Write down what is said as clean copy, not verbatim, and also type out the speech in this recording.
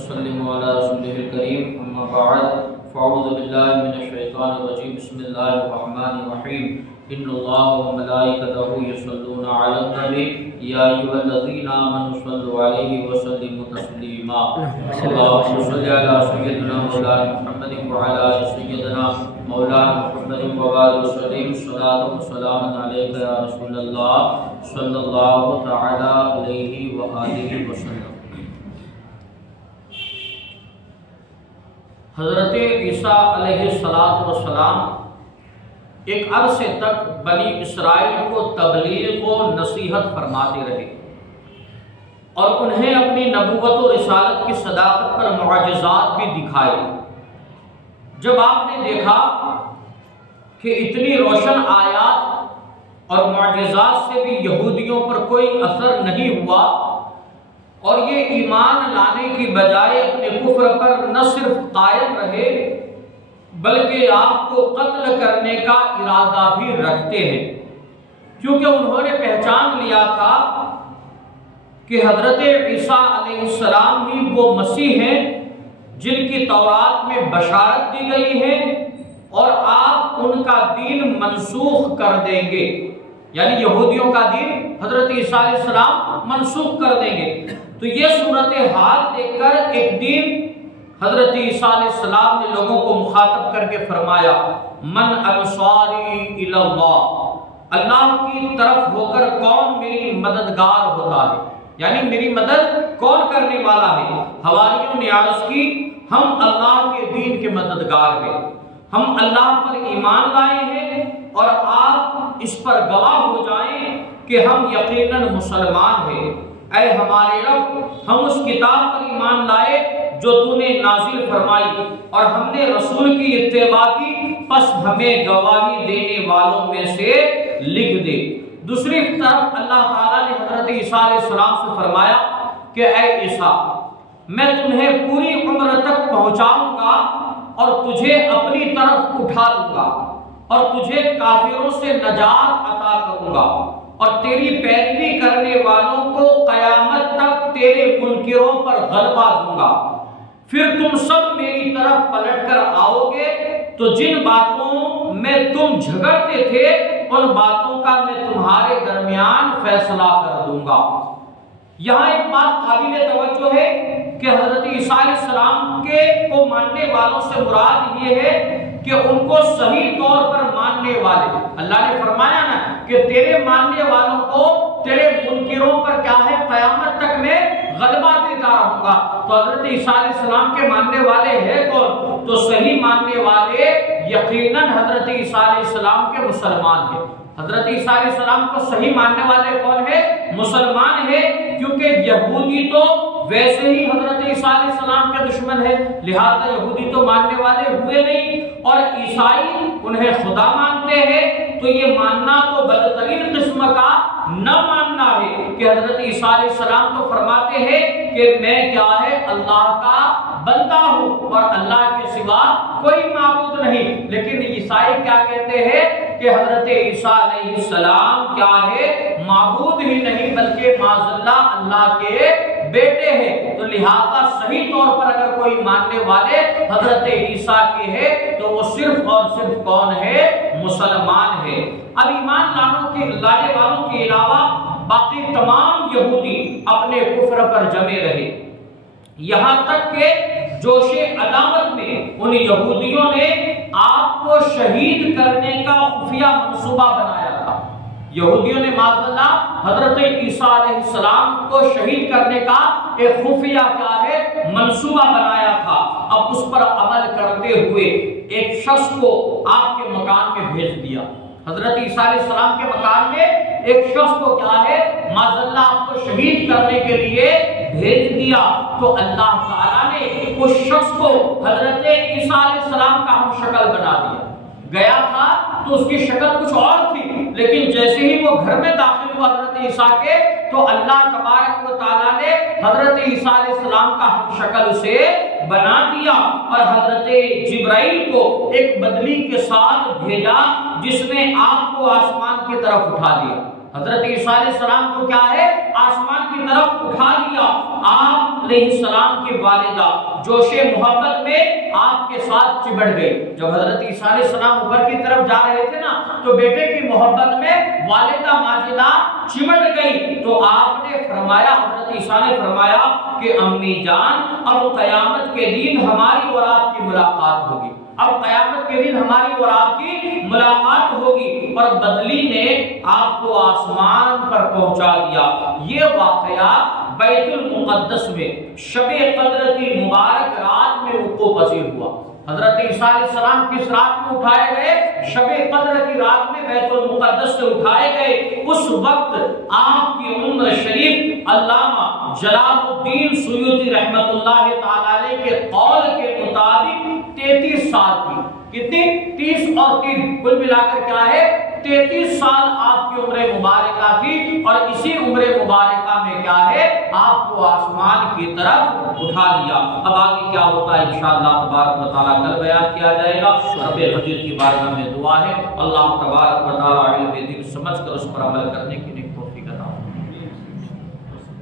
ونسلم على رسوله الكريم أما بعد فأعوذ بالله من الشيطان الرجيم بسم الله الرحمن الرحيم إن الله وملائكته يصلون على النبي يا أيها الذين آمنوا صلوا عليه وسلموا تسليما اللهم صل على سيدنا مولانا محمد وعلى آل سيدنا مولانا محمد وبارك وسلم صلاة وسلام عليك يا رسول الله صلى الله تعالى عليه وآله وسلم۔ حضرت عیسیٰ علیہ السلام ایک عرصے تک بنی اسرائیل کو تبلیغ و نصیحت فرماتے رہے اور انہیں اپنی نبوت و رسالت کی صداقت پر معجزات بھی دکھائے۔ جب آپ نے دیکھا کہ اتنی روشن آیات اور معجزات سے بھی یہودیوں پر کوئی اثر نہیں ہوا اور یہ ایمان لانے کی بجائے اپنے کفر پر نہ صرف قائم رہے بلکہ آپ کو قتل کرنے کا ارادہ بھی رکھتے ہیں، کیونکہ انہوں نے پہچان لیا تھا کہ حضرت عیسیٰ علیہ السلام ہی وہ مسیح ہیں جن کی تورات میں بشارت دی گئی ہے اور آپ ان کا دین منسوخ کر دیں گے، یعنی یہودیوں کا دین حضرت عیسیٰ علیہ السلام منسوخ کر دیں گے۔ تو یہ صورتحال دیکھ کر ایک دن حضرت عیسیٰ علیہ السلام نے لوگوں کو مخاطب کر کے فرمایا من انصاری الی اللہ، اللہ کی طرف ہو کر کون میری مددگار ہوتا ہے، یعنی میری مدد کون کرنے والا ہے؟ حواریوں نے عرض کی ہم اللہ کے دین کے مددگار ہیں، ہم اللہ پر ایمان لائے ہیں اور آپ اس پر گواہ ہو جائیں کہ ہم یقیناً مسلمان ہیں۔ اے ہمارے رب، ہم اس کتاب پر ایمان لائے جو تو نے نازل فرمائی اور ہم نے رسول کی اتباع کی، پس ہمیں گواہی دینے والوں میں سے لکھ دے۔ دوسری طرف اللہ تعالیٰ نے حضرت عیسیٰ علیہ السلام سے فرمایا کہ اے عیسیٰ، میں تمہیں پوری عمر تک پہنچاؤں گا اور تجھے اپنی طرف اٹھا لوں گا اور تجھے کافروں سے نجات عطا کروں گا اور تیری پیروی کرنے والوں کو قیامت تک تیرے منکروں پر غلبہ دوں گا۔ پھر تم سب میری طرف پلٹ کر آؤ گے تو جن باتوں میں تم جھگڑتے تھے ان باتوں کا میں تمہارے درمیان فیصلہ کر دوں گا۔ یہاں ایک بات قابل توجہ ہے کہ حضرت عیسیٰ علیہ السلام کو ماننے والوں سے مراد یہ ہے کہ ان کو صحیح طور پر ماننے والے، اللہ نے فرمایا نا کہ تیرے ماننے والوں کو تیرے منکروں پر کیا ہے قیامت تک میں غلبہ دیتا رہوں گا۔ تو حضرت عیسیٰ علیہ السلام کے ماننے والے ہیں کون؟ تو صحیح ماننے والے یقیناً حضرت عیسیٰ علیہ السلام کے مسلمان ہیں۔ حضرت عیسیٰ علیہ السلام کو صحیح ماننے والے کون ہے؟ مسلمان ہے، کیونکہ یہودی تو ویسے ہی حضرت عیسیٰ علیہ السلام کے دشمن ہے، لہذا یہودی تو ماننے والے ہوئے نہیں، اور عیسائی انہیں خدا مانتے ہیں۔ تو یہ ماننا تو بدترین قسم کا نہ ماننا ہے کہ حضرت عیسیٰ علیہ السلام تو فرماتے ہیں کہ میں کیا ہے اللہ کا بندہ ہوں اور اللہ کے سوا کوئی معبود نہیں، لیکن عیسائی کیا کہتے ہیں کہ حضرت عیسیٰ علیہ السلام کیا ہے؟ معبود ہی نہیں بلکہ معاذ اللہ کے بیٹے ہیں۔ تو لہذا صحیح طور پر اگر کوئی ماننے والے حضرت عیسیٰ کے ہے تو وہ صرف اور صرف کون ہے؟ مسلمان ہے۔ اب ایمان لانے والوں کے علاوہ باقی تمام یہودی اپنے کفر پر جمے رہے، یہاں تک کہ جوش عداوت میں ان یہودیوں نے آپ کو شہید کرنے کا خفیہ منصوبہ بنایا تھا۔ یہودیوں نے معاذ اللہ حضرت عیسیٰ علیہ السلام کو شہید کرنے کا ایک خفیہ کیا ہے منصوبہ بنایا تھا۔ اب اس پر عمل کرتے ہوئے ایک شخص کو آپ کے مکان میں بھیج دیا۔ حضرت عیسیٰ علیہ السلام کے مکان میں ایک شخص کو کیا ہے معاذ اللہ آپ کو شہید کرنے کے لیے بھیج دیا۔ تو اللہ تعالیٰ نے اس شخص کو حضرت عیسیٰ علیہ السلام کا ہم شکل بنا دیا۔ گیا تھا تو اس کی شکل کچھ اور تھی، لیکن جیسے ہی وہ گھر میں داخل ہوا حضرت عیسیٰ کے تو اللہ تبارک و تعالیٰ نے حضرت عیسیٰ علیہ السلام کا ہم شکل اسے بنا دیا اور حضرت جبرائیل کو ایک بدلی کے ساتھ بھیجا جس نے آپ کو آسمان کی طرف اٹھا دیا۔ حضرت عیسیٰ علیہ السلام کو کیا ہے آسمان کی طرف اٹھا لیا. آپ علیہ السلام کی والدہ جوش محبت میں آپ کے ساتھ چمٹ گئی. جب حضرت عیسیٰ علیہ السلام اوپر کی طرف جا رہے تھے نا تو بیٹے کی محبت میں والدہ ماجدہ چمٹ گئی. تو آپ نے فرمایا, حضرت عیسیٰ نے فرمایا کہ امی جان اب قیامت کے دن ہماری اور آپ کی ملاقات ہوگی, اب قیامت کے دن ہماری اور آپ کی ملاقات ہوگی. اور بدلی نے آپ کو آسمان پر پہنچا دیا. یہ واقعہ بیت المقدس میں شب قدر کی مبارک رات میں وقوع پذیر ہوا. حضرت عیسیٰ علیہ السلام کس رات میں اٹھائے گئے؟ شب قدر کی رات میں بیت المقدس سے اٹھائے گئے. اس وقت آپ کی عمر شریف علامہ جلال الدین سیوطی رحمت اللہ تعالی علیہ کے قول کے مطابق 33 سال تھی. کتنی؟ 30 اور 3 کل ملا کر کیا ہے 33 سال آپ کی عمر مبارکہ تھی. اور اسی عمر مبارکہ میں کیا ہے آپ کو آسمان کی طرف اٹھا لیا. اب آگے کیا ہوتا ہے انشاءاللہ تبارک و تعالیٰ کل بیان کیا جائے گا. رب قدیر کی بارگاہ میں دعا ہے اللہ تبارک و تعالیٰ علم دل سمجھ کر اس پر عمل کرنے کی